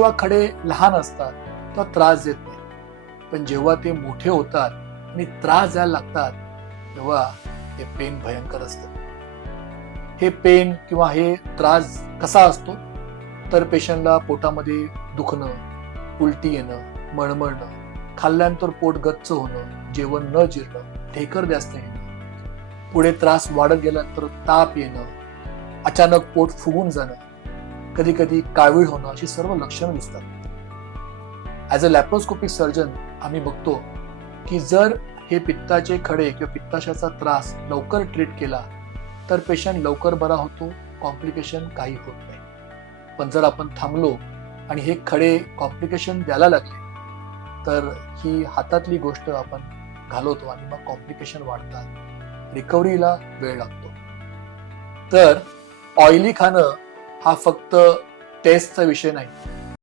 जेव्हा खडे लहान असतात तेव्हा त्रास देत नाही, पण जेव्हा ते मोठे होतात आणि त्रास द्यायला लागतात तेव्हा हे पेन भयंकर असतं. हे पेन किंवा हे त्रास कसा असतो तर पेशंटला पोटामध्ये दुखणं, उलटी येणं, मळमळणं, खाल्ल्यानंतर पोट गच्च होणं, जेवण न जिरणं, ढेकर जास्त येणं, पुढे त्रास वाढत गेल्यानंतर ताप येणं, अचानक पोट फुगून जाणं, कधी कधी कावीळ होणं, अशी सर्व लक्षणं दिसतात. ॲज अ लॅप्रोस्कोपिक सर्जन आम्ही बघतो की जर हे पित्ताचे खडे किंवा पित्ताशयाचा त्रास लवकर ट्रीट केला तर पेशंट लवकर बरा होतो, कॉम्प्लिकेशन काही होत नाही. पण जर आपण थांबलो आणि हे खडे कॉम्प्लिकेशन द्यायला लागले तर ही हातातली गोष्ट आपण घालवतो आणि मग कॉम्प्लिकेशन वाढतात, रिकव्हरीला वेळ लागतो. तर ऑइली खाणं हा फक्त टेस्टचा विषय नाही,